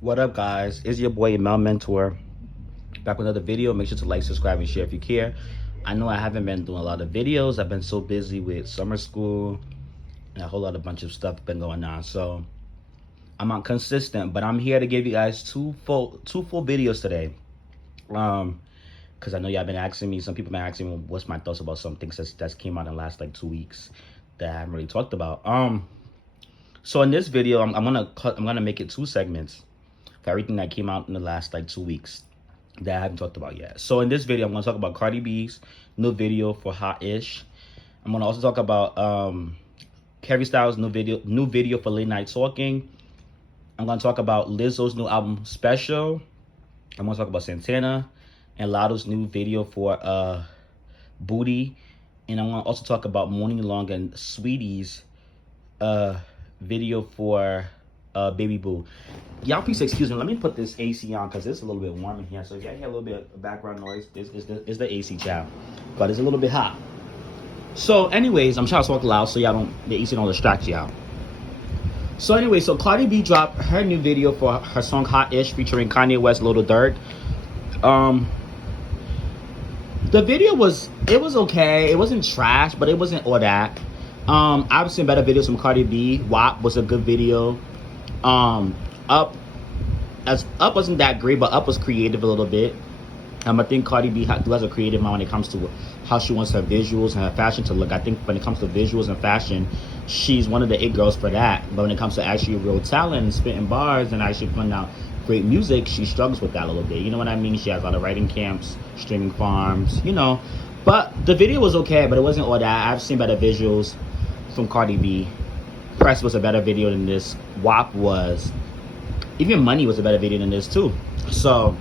What up, guys? It's your boy Mel Mentor back with another video. Make sure to like, subscribe, and share if you care. I know I haven't been doing a lot of videos. I've been so busy with summer school and a whole lot of bunch of stuff been going on, so I'm not consistent. But I'm here to give you guys two full videos today. Because I know y'all been asking me. Some people been asking me what's my thoughts about some things that's came out in the last like 2 weeks that I haven't really talked about. So in this video, I'm gonna make it 2 segments for everything that came out in the last like 2 weeks that I haven't talked about yet. So in this video, I'm gonna talk about Cardi B's new video for Hot-ish. I'm gonna also talk about Harry Styles' new video for Late Night Talking. I'm gonna talk about Lizzo's new album Special. I'm gonna talk about Santana and Lotto's new video for Booty. And I'm gonna also talk about Morning Long and Sweetie's video for Baby Boo. Y'all please excuse me. Let me put this AC on because it's a little bit warm in here. So if y'all hear a little bit of background noise, it's the AC, child. But it's a little bit hot. So anyways, I'm trying to talk loud so the AC don't distract y'all. So anyway, so Cardi B dropped her new video for her song Hot-ish featuring Kanye West, Lil Durk. The video was okay. It wasn't trash, but it wasn't all that. I've seen better videos from Cardi B. WAP was a good video. Up wasn't that great, but Up was creative a little bit. I think Cardi B has a creative mind when it comes to how she wants her visuals and her fashion to look. I think when it comes to visuals and fashion, she's one of the it girls for that. But when it comes to actually real talent and spitting bars and actually putting out great music, she struggles with that a little bit. You know what I mean? She has a lot of writing camps, streaming farms, you know. But the video was okay, but it wasn't all that. I've seen better visuals from Cardi B. Press was a better video than this. WAP was. Even Money was a better video than this too. So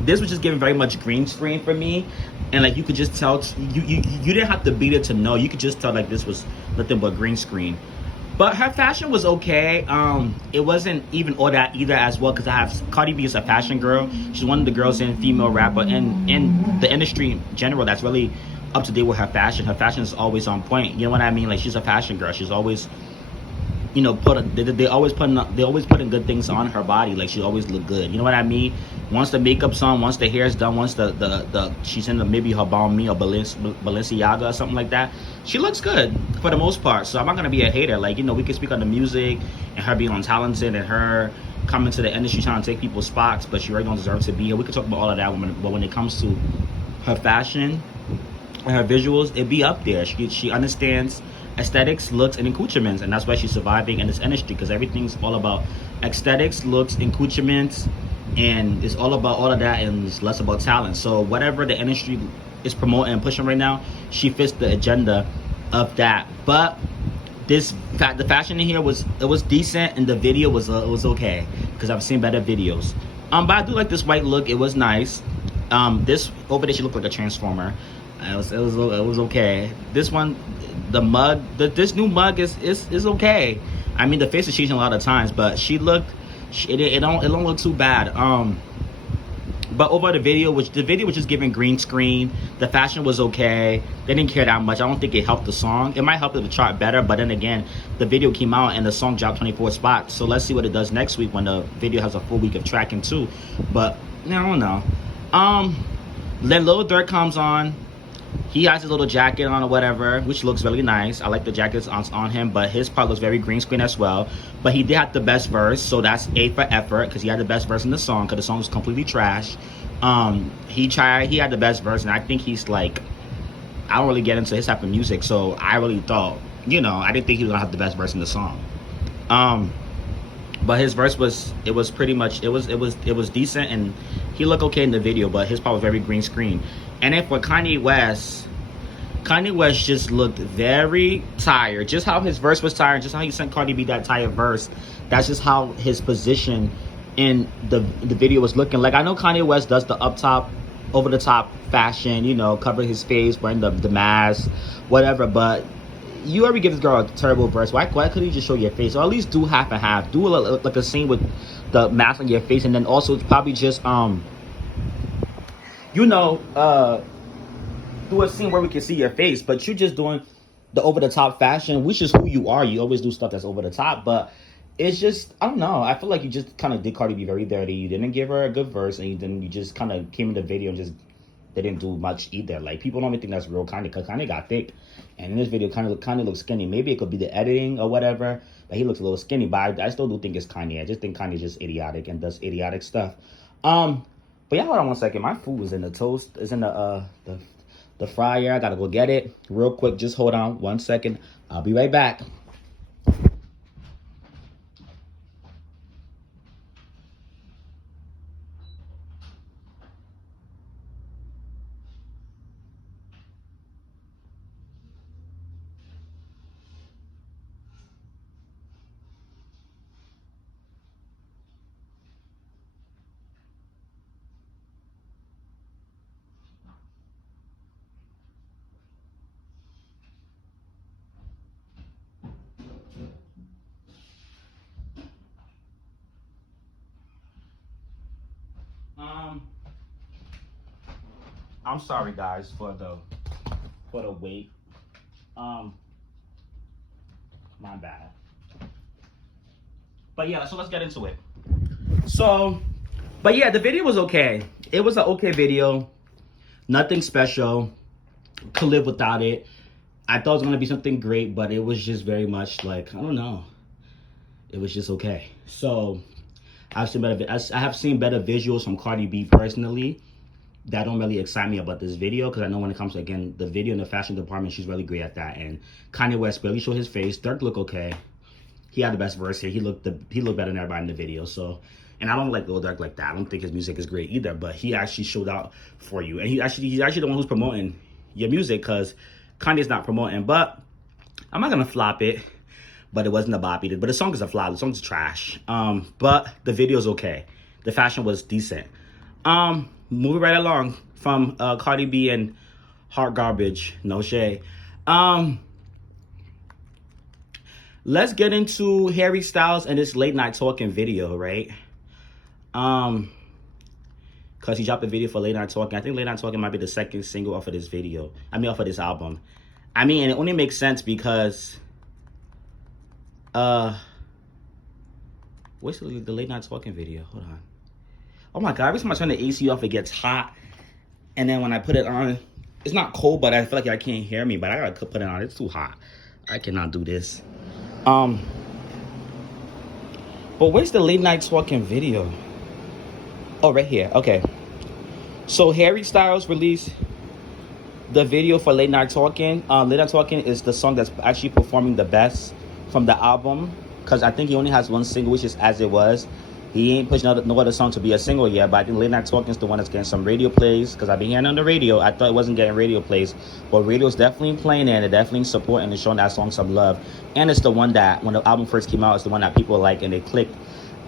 this was just giving very much green screen for me, and like you could just tell you didn't have to beat it to know. You could just tell like this was nothing but green screen. But her fashion was okay. It wasn't even all that either as well, because Cardi B is a fashion girl. She's one of the girls in female rapper and in the industry in general that's really up to date with her fashion. Her fashion is always on point. You know what I mean? Like she's a fashion girl. She's always, you know, they always putting good things on her body. Like she always look good. You know what I mean? Once the makeup's on, once the hair's done, once the she's in maybe her Balmain or Balenciaga or something like that, she looks good for the most part. So I'm not gonna be a hater. Like, you know, we can speak on the music and her being untalented and her coming to the industry trying to take people's spots, but she really don't deserve to be here. We could talk about all of that, but when it comes to her fashion and her visuals, it'd be up there. She understands aesthetics, looks, and accoutrements, and that's why she's surviving in this industry, because everything's all about aesthetics, looks, accoutrements, and it's all about all of that, and it's less about talent. So whatever the industry is promoting and pushing right now, she fits the agenda of that. But the fashion in here was decent, and the video was okay, because I've seen better videos. But I do like this white look. It was nice. This over there, she looked like a transformer. It was okay. This one, the mug, this new mug is okay. I mean, the face is changing a lot of times, but it don't look too bad. But over the video was just giving green screen. The fashion was okay. They didn't care that much. I don't think it helped the song. It might help the chart better, but then again, the video came out and the song dropped 24 spots. So let's see what it does next week when the video has a full week of tracking too. But I don't know. Then Lil Durk comes on. He has his little jacket on or whatever, which looks really nice. I like the jackets on him, but his part looks very green screen as well. But he did have the best verse, so that's A for effort, because he had the best verse in the song, because the song was completely trash. He had the best verse, and I think he's like, I don't really get into his type of music, so I really thought, you know, I didn't think he was gonna have the best verse in the song. But his verse was pretty much it was decent, and he looked okay in the video, but his part was very green screen. And then for Kanye West just looked very tired. Just how his verse was tired, just how he sent Cardi B that tired verse, that's just how his position in the video was looking. Like, I know Kanye West does the up top, over the top fashion, you know, cover his face, wearing the mask, whatever, but you already give this girl a terrible verse. Why couldn't you just show your face, or at least do half and half? Do like a scene with the mask on your face, and then also probably just do a scene where we can see your face. But you're just doing the over the top fashion, which is who you are. You always do stuff that's over the top, but it's just, I don't know. I feel like you just kind of did Cardi B very dirty. You didn't give her a good verse, and you just kind of came in the video and just didn't do much either. Like, people don't even think that's real Kanye, because Kanye got thick, and in this video kind of looks skinny. Maybe it could be the editing or whatever, but he looks a little skinny. But I still do think it's Kanye. I just think Kanye's just idiotic and does idiotic stuff. But yeah, hold on one second. My food is in the toast. Is in the fryer. I gotta go get it real quick. Just hold on one second. I'll be right back. I'm sorry guys for the wait. My bad. But yeah, so let's get into it. So, but yeah, the video was okay. It was an okay video. Nothing special. Could live without it. I thought it was gonna be something great, but it was just very much like, I don't know. It was just okay. So I have seen better visuals from Cardi B personally. That don't really excite me about this video, because I know when it comes to, again, the video in the fashion department, she's really great at that. And Kanye West barely showed his face. Dirk looked okay. He had the best verse here. He looked better than everybody in the video. So, and I don't like Lil Durk like that. I don't think his music is great either, but he actually showed out for you. And he's actually the one who's promoting your music, because Kanye's not promoting. But I'm not gonna flop it. But it wasn't a bop either. But the song is a flop. The song's trash. But the video's okay. The fashion was decent. Moving right along from Cardi B and Heart Garbage. No shade. Let's get into Harry Styles and this late night talking video, right? Because he dropped a video for Late Night Talking. I think Late Night Talking might be the second single off of this video. Off of this album. And it only makes sense because what's the Late Night Talking video? Hold on. Oh my God, every time I turn the AC off, it gets hot. And then when I put it on, it's not cold, but I feel like I can't hear me. But I gotta put it on. It's too hot. I cannot do this. But where's the Late Night Talking video? Oh, right here. Okay. So Harry Styles released the video for Late Night Talking. Late Night Talking is the song that's actually performing the best from the album, because I think he only has one single, which is As It Was. He ain't pushing no other song to be a single yet, but I think Late Night Talking is the one that's getting some radio plays, because I've been hearing on the radio. I thought it wasn't getting radio plays, but radio's definitely playing it, and they're definitely supporting and showing that song some love. And it's the one that, when the album first came out, it's the one that people like and they clicked.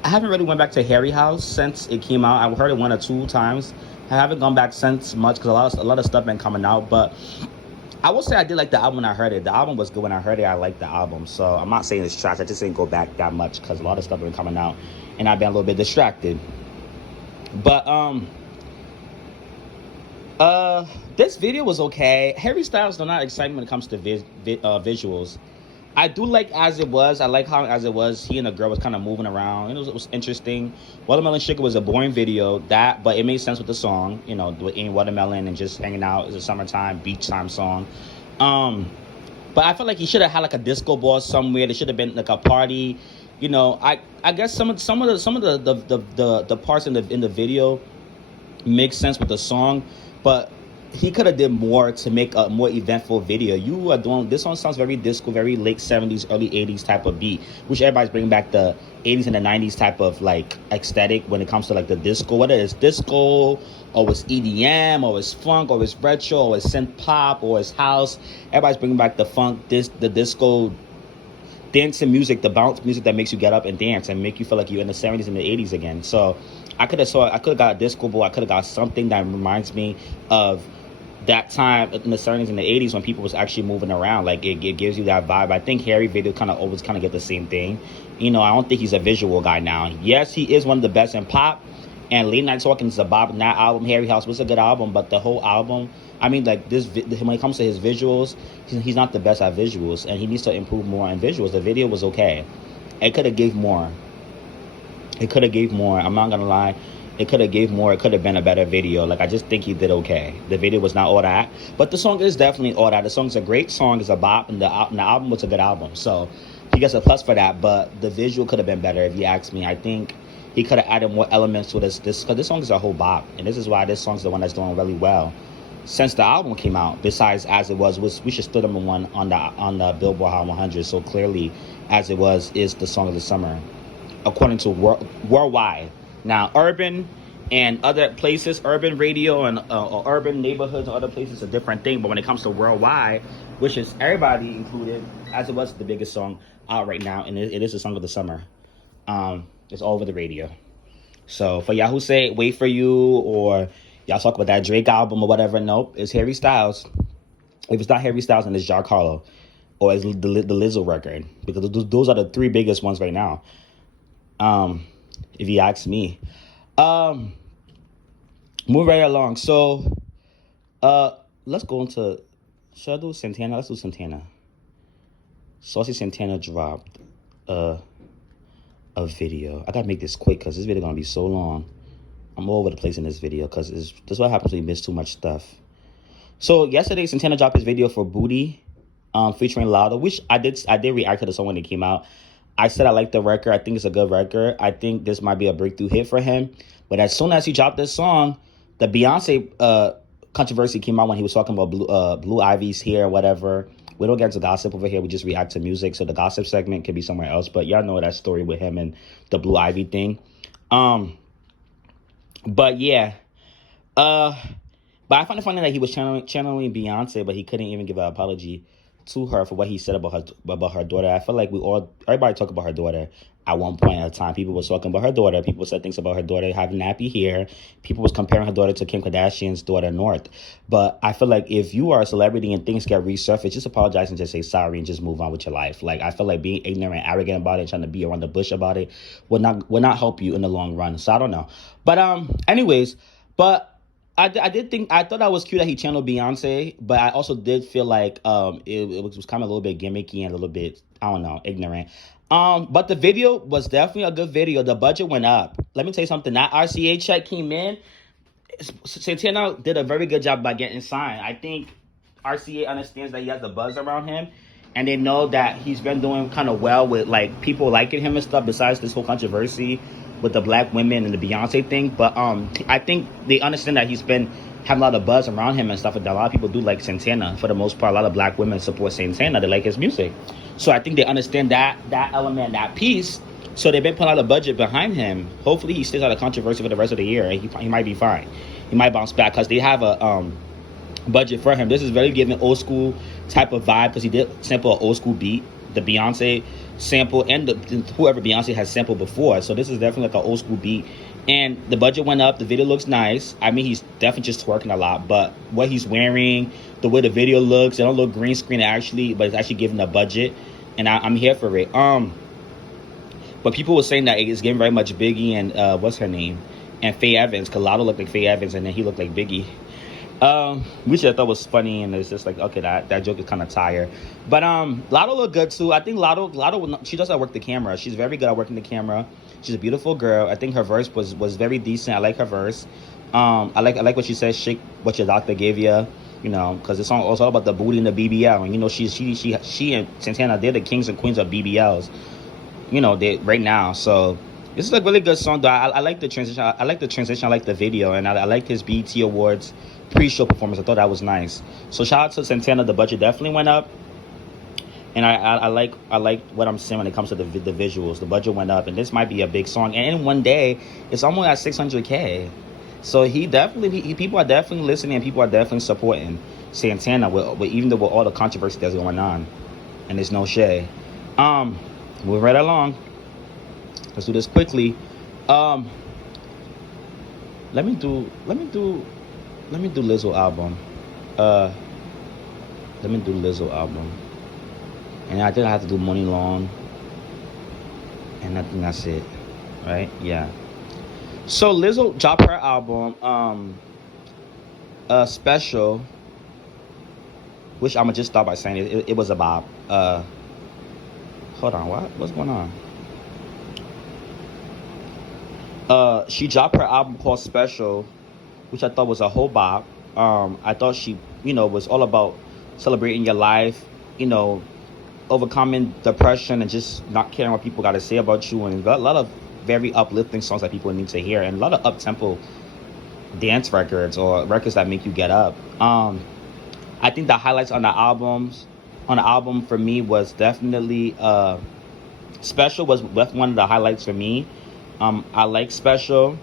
I haven't really went back to Harry House since it came out. I've heard it 1 or 2 times. I haven't gone back since much, because a lot of stuff been coming out, but I will say I did like the album when I heard it. The album was good when I heard it. I liked the album. So I'm not saying it's trash. I just didn't go back that much, because a lot of stuff been coming out and I've been a little bit distracted. But this video was okay. Harry Styles does not excite me when it comes to visuals. I do like As It Was. I like how As It Was, he and the girl was kind of moving around. It was interesting. Watermelon Sugar was a boring video, but it made sense with the song. Eating watermelon and just hanging out. It's a summertime, beach time song. But I feel like he should have had like a disco ball somewhere. There should have been like a party. I guess some of the parts in the video make sense with the song, but he could have did more to make a more eventful video. You are doing this song sounds very disco, very late 70s, early 80s type of beat, which everybody's bringing back the 80s and the 90s type of like aesthetic when it comes to like the disco, whether it's disco or it's EDM or it's funk or it's retro or it's synth pop or it's house. Everybody's bringing back the funk, the disco, dancing music, the bounce music that makes you get up and dance and make you feel like you're in the 70s and the 80s again. So I could have got a disco ball. I could have got something that reminds me of that time in the 70s and the 80s when people was actually moving around. Like it gives you that vibe. I think Harry video always get the same thing. I don't think he's a visual guy now. Yes, he is one of the best in pop, and Late Night Talking is a bop. And that album, Harry House, was a good album, but the whole album, like this, when it comes to his visuals, he's not the best at visuals, and he needs to improve more on visuals. The video was okay. It could have gave more. It could have gave more. I'm not gonna lie. It could have gave more. It could have been a better video. Like, I just think he did okay. The video was not all that, but the song is definitely all that. The song's a great song. It's a bop, and the album was a good album. So he gets a plus for that. But the visual could have been better, if you ask me. I think he could have added more elements to this because this song is a whole bop, and this is why this song's the one that's doing really well since the album came out. Besides, As It Was we should stood number one on the Billboard Hot 100. So clearly, As It Was is the song of the summer, according to worldwide. Now, urban and other places, urban radio and urban neighborhoods and other places, a different thing. But when it comes to worldwide, which is everybody included, As It Was the biggest song out right now, and it is the song of the summer. It's all over the radio. So for y'all who say Wait For You, or y'all talk about that Drake album or whatever, nope, it's Harry Styles. If it's not Harry Styles, then it's Giancarlo, or it's the Lizzo record, because those are the three biggest ones right now. If you ask me. Move right along. So, let's go into, should I do Santana? Let's do Santana. Saucysatana dropped a video. I gotta make this quick because this video gonna be so long. I'm all over the place in this video because this is what happens when you miss too much stuff. So yesterday, Santana dropped his video for Booty, featuring Louder, which I did react to the song when it came out. I said I like the record. I think it's a good record. I think this might be a breakthrough hit for him. But as soon as he dropped this song, the Beyonce controversy came out when he was talking about Blue Ivy's hair or whatever. We don't get into gossip over here. We just react to music. So the gossip segment could be somewhere else. But y'all know that story with him and the Blue Ivy thing. But yeah. But I find it funny that he was channeling Beyonce, but he couldn't even give an apology to her for what he said about her daughter. I feel like everybody talk about her daughter at one point at a time. People was talking about her daughter. People said things about her daughter having nappy hair. People was comparing her daughter to Kim Kardashian's daughter, North. But I feel like if you are a celebrity and things get resurfaced, just apologize and just say sorry and just move on with your life. Like, I feel like being ignorant, arrogant about it, trying to be around the bush about it, will not help you in the long run. So I don't know. But anyways, but I thought that was cute that he channeled Beyonce, but I also did feel like it was kind of a little bit gimmicky and a little bit, I don't know, ignorant. But the video was definitely a good video. The budget went up. Let me tell you something. That RCA check came in. Santana did a very good job by getting signed. I think RCA understands that he has the buzz around him, and they know that he's been doing kind of well with like people liking him and stuff. Besides this whole controversy with the black women and the Beyonce thing, but I think they understand that he's been having a lot of buzz around him and stuff. And a lot of people do like Santana for the most part. A lot of black women support Santana. They like his music, so I think they understand that element, that piece. So they've been putting a lot of budget behind him. Hopefully, he stays out of controversy for the rest of the year. He might be fine. He might bounce back because they have a budget for him. This is very giving old school type of vibe because he did sample an old school beat, the Beyonce sample, and whoever Beyonce has sampled before. So this is definitely like an old school beat. And the budget went up. The video looks nice. I mean, he's definitely just twerking a lot, but what he's wearing, the way the video looks, it don't look green screen actually, but it's actually giving a budget, and I'm here for it. But people were saying that it's giving very much Biggie and what's her name, and Faye Evans, because Lotto looked like Faye Evans, and then he looked like Biggie. Which I thought was funny, and it's just like, okay, that joke is kind of tired. But Lotto looked good too. I think Lotto, she does not work the camera. She's very good at working the camera. She's a beautiful girl. I think her verse was very decent. I like her verse. I like what she says. Shake what your doctor gave you. You know, because the song was all about the booty and the BBL, and you know she and Santana, they're the kings and queens of BBLs. You know, they right now. So this is a really good song, though. I like the transition. I like the transition. I like the video, and I like his BET Awards pre-show performance. I thought that was nice. So shout out to Santana. The budget definitely went up, and I like what I'm seeing when it comes to the visuals. The budget went up, and this might be a big song. And in one day, it's almost at 600K. So people are definitely listening, and people are definitely supporting Santana with even though with all the controversy that's going on, and there's no shade. Move right along. Let's do this quickly. Let me do Lizzo album. Let me do Lizzo album. And I think I have to do Money Long. And I think that's it. Right? Yeah. So Lizzo dropped her album, Special, which I'm gonna just start by saying it was a bop. Hold on, what's going on? She dropped her album called Special, which I thought was a whole bop. I thought she, was all about celebrating your life, you know, overcoming depression and just not caring what people got to say about you, and got a lot of very uplifting songs that people need to hear, and a lot of up tempo dance records or records that make you get up. I think the highlights on the album for me was definitely Special was one of the highlights for me. I like Special.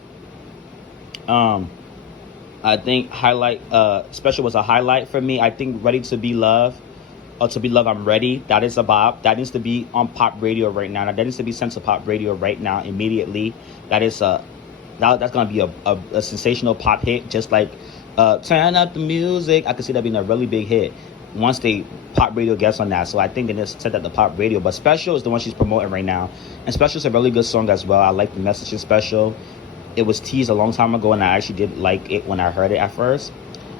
I think highlight Special was a highlight for me. I think Ready to Be Loved or To Be Loved I'm Ready, that is a bop. That needs to be on pop radio right now. That needs to be sent to pop radio right now immediately. That is that's gonna be a sensational pop hit, just like Turn Up the Music. I could see that being a really big hit once they pop radio gets on that. So I think they need to set that to pop radio. But Special is the one she's promoting right now, and Special is a really good song as well. I like the message in Special. It was teased a long time ago, and I actually did like it when I heard it at first.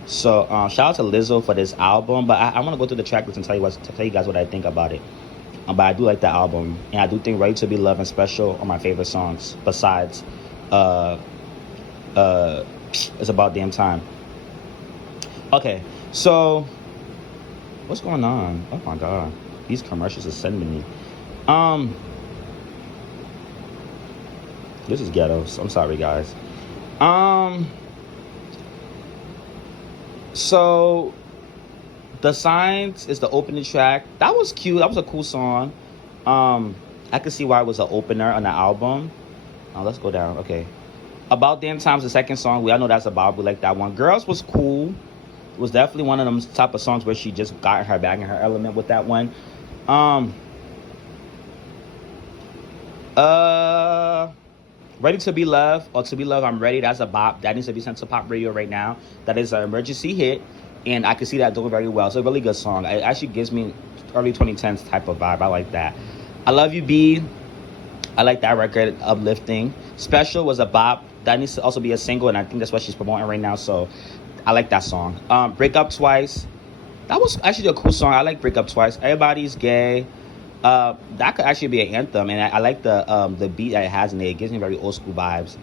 So shout out to Lizzo for this album. But I want to go through the track list and tell you guys what I think about it. But I do like the album, and I do think Ready to Be Loved and Special are my favorite songs. Besides, It's About Damn Time. Okay, so what's going on? Oh my god, these commercials are sending me. This is ghetto. So I'm sorry, guys. So The Signs is the opening track. That was cute. That was a cool song. I can see why it was an opener on the album. Let's go down. Okay. About Damn Time's the second song. We all know that's a bop. We like that one. Girls was cool. It was definitely one of them type of songs where she just got her back in her element with that one. Ready to Be Loved or To Be Loved I'm Ready, that's a bop. That needs to be sent to pop radio right now. That is an emergency hit, and I can see that doing very well. It's a really good song. It actually gives me early 2010s type of vibe. I like that. I Love You B, I like that record, uplifting. Special was a bop. That needs to also be a single, and I think that's what she's promoting right now, so I like that song. Break Up Twice, that was actually a cool song. I like Break Up Twice. Everybody's Gay. That could actually be an anthem, and I like the beat that it has in it. It gives me very old school vibes.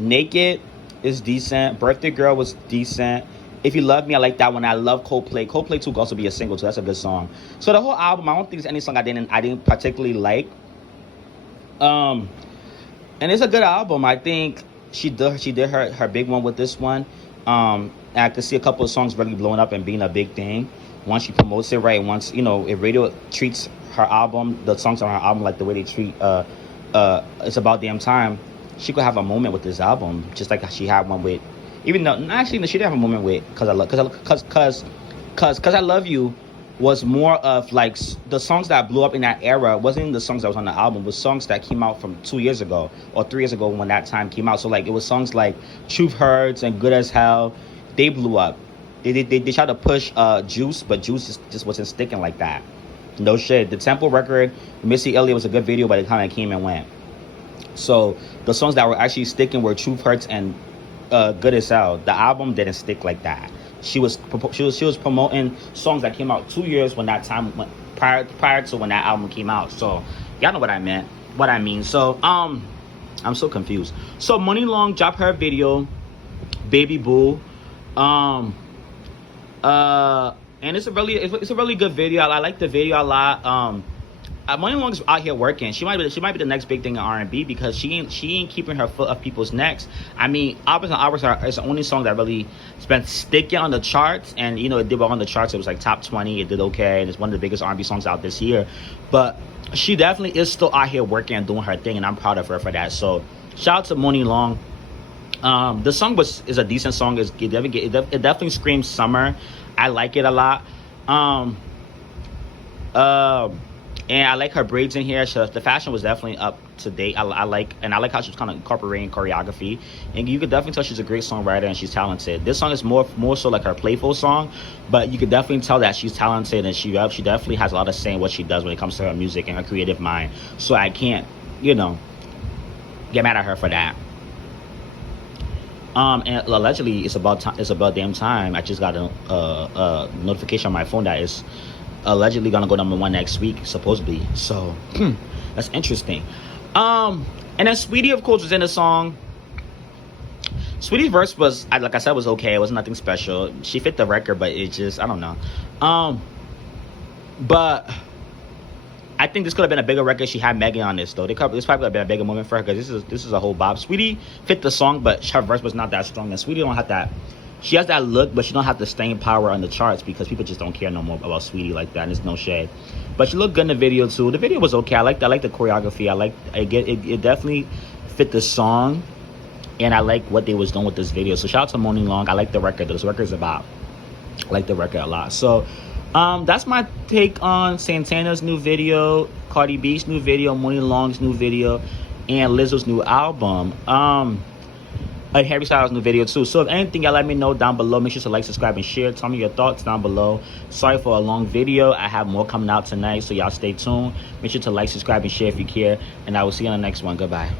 Naked is decent. Birthday Girl was decent. If You Love Me, I like that one. I love Coldplay. Coldplay 2 could also be a single, so that's a good song. So the whole album, I don't think there's any song I didn't particularly like. And it's a good album. I think she did her big one with this one. And I could see a couple of songs really blowing up and being a big thing once she promotes it right. Once if radio treats her album, the songs on her album, like the way they treat It's About Damn Time, she could have a moment with this album, just like she had one with. Even though actually she didn't have a moment with Cause I Love You was more of like the songs that blew up in that era. Wasn't the songs that was on the album, was songs that came out from 2 years ago or 3 years ago when that time came out. So like it was songs like Truth Hurts and Good as Hell. They blew up. They tried to push Juice, but Juice just wasn't sticking like that. No shit. The Temple record, Missy Elliott, was a good video, but it kind of came and went. So the songs that were actually sticking were Truth Hurts and Good as Hell. The album didn't stick like that. She was promoting songs that came out 2 years when that time went prior to when that album came out. So y'all know what I mean. So I'm so confused. So Money Long dropped her video, Baby Boo. And it's a really good video. I like the video a lot. Money Long's out here working. She might be the next big thing in R&B because she ain't keeping her foot off people's necks. I mean, Hours and Hours is the only song that really has been sticking on the charts, and it did well on the charts. It was like top 20. It did okay, and it's one of the biggest R&B songs out this year. But she definitely is still out here working and doing her thing, and I'm proud of her for that. So shout out to Money Long. The song is a decent song. It definitely screams summer. I like it a lot. And I like her braids in here. The fashion was definitely up to date. I like how she's kind of incorporating choreography. And you could definitely tell she's a great songwriter and she's talented. This song is more so like her playful song, but you could definitely tell that she's talented and she definitely has a lot of say in what she does when it comes to her music and her creative mind. So I can't, get mad at her for that. And allegedly, it's about damn time. I just got a notification on my phone that it's allegedly gonna go #1 next week, supposedly. So that's interesting. And then Sweetie, of course, was in the song. Sweetie's verse was, like I said, was okay. It was nothing special. She fit the record, but it just, I don't know. But I think this could have been a bigger record. She had Megan on this though. This probably could have been a bigger moment for her because this is a whole bop. Sweetie fit the song, but her verse was not that strong. And Sweetie don't have that. She has that look, but she don't have the staying power on the charts because people just don't care no more about Sweetie like that. And there's no shade. But she looked good in the video too. The video was okay. I like the choreography. It definitely fit the song. And I like what they was doing with this video. So shout out to Moni Long. I like the record. This record's about. I like the record a lot. So that's my take on Santana's new video, Cardi B's new video, Moni Long's new video, and Lizzo's new album. Harry Styles' new video too. So if anything, y'all let me know down below. Make sure to like, subscribe, and share. Tell me your thoughts down below. Sorry for a long video. I have more coming out tonight, so y'all stay tuned. Make sure to like, subscribe, and share if you care. And I will see you on the next one. Goodbye.